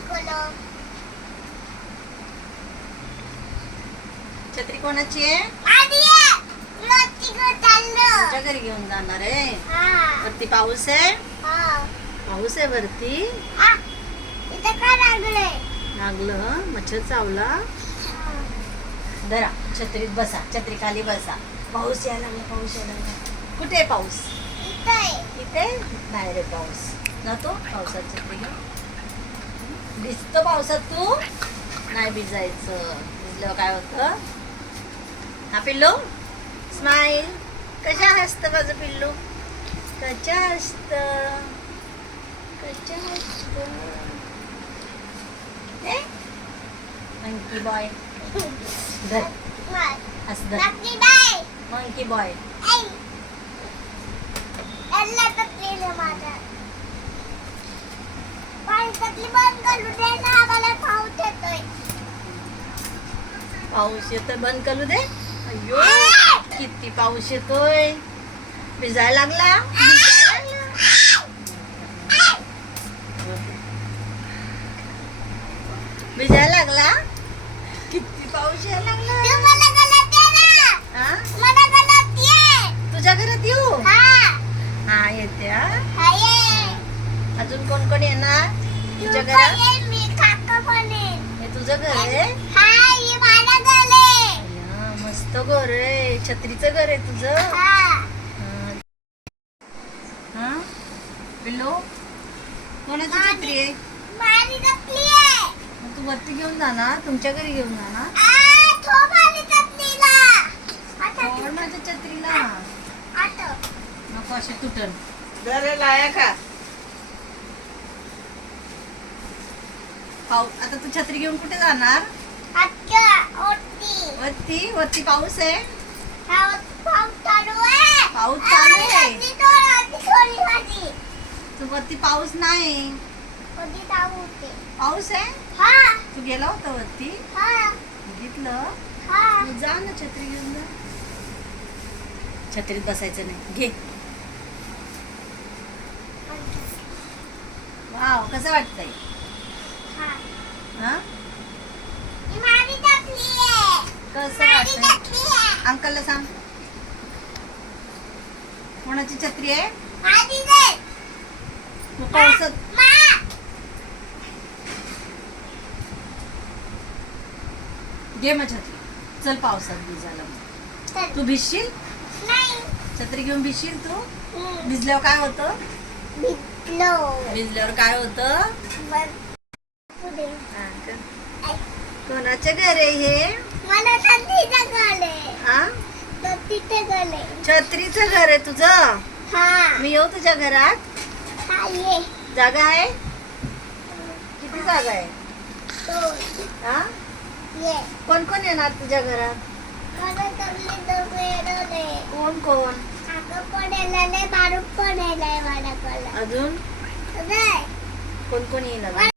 खोल छत्री कोणाची आहे? तुमच्या घरी घेऊन जाणार आहे. वरती पाऊस आहे? पाऊस आहे वरती? लागलं मच्छर चावला. धरा छत्रीत बसा छत्री खाली बसा. पाऊस यायला लागला पाऊस यायला लागला. कुठे आहे पाऊस? इथे बाहेर आहे पाऊस. ना तो पावसात छत्री घेऊन. भिजतो पावसात तू? नाही भिजायचं. भिजल्यावर काय होतं? हा पिल्लू? स्माईल कशा हसतं माझं पिल्लू? कशा हसत कशा हसत मंकी बॉय धर वर. हस धर नकली बाय. मंकी बॉय ऐ. याला तकलीफ माझा. पण तकलीफ बंद करू दे ना, आम्हाला पाऊस येतोय. बंद करू दे. अयो किती पाऊस येतोय. भिजायला लागला? भिजायला लागला. किती पाऊस यायला तू लागला. तुझ्या घरात येऊ? हा. हा येते. अजून कोण कोण येणार? तुझ्या घरात. हे तुझं घर आहे? हा, हे मस्त घर आहे. छत्रीचं घर आहे तुझं? हा. हा? पिल्लू? कोणाची छत्री आहे. मग तू वरती घेऊन जाणार तुमच्या घरी घेऊन. आता कोण माझ्या छत्रीला? आता. नको अशी तुटल जरा लाया का पाऊ आता तू छत्री घेऊन कुठे जाणार. वरती? वरती पाऊस आहे? पाऊस चालू आहे. पाऊस तो, वरती पाऊस नाही. पाऊस आहे? तू गेला होता वरती? बघितलं? जा ना छत्री घेऊन जा. छत्रीत बसायचं नाही. घे. वाव कसं वाटतंय? हा. कसं आहे. अंकलला सांग कोणाची छत्री आहे. तू पावसात मा. घे मग छत्री चल पावसात भिजायला. तू भिजशील नाही. छत्री घेऊन भिजशील तू. भिजल्यावर काय होतं भिजलो. भिजल्यावर काय होतं. कोणाचे घर आहे हे? मला संधीचं घर आहे. छत्रीचं घर आहे तुझं? हा. मी येऊ तुझ्या घरात. जागा आहे? किती जागा आहे. हा? ये. कोण कोण येणार तुझ्या घरात. कोण कोण. अजून. कोण कोण येणार?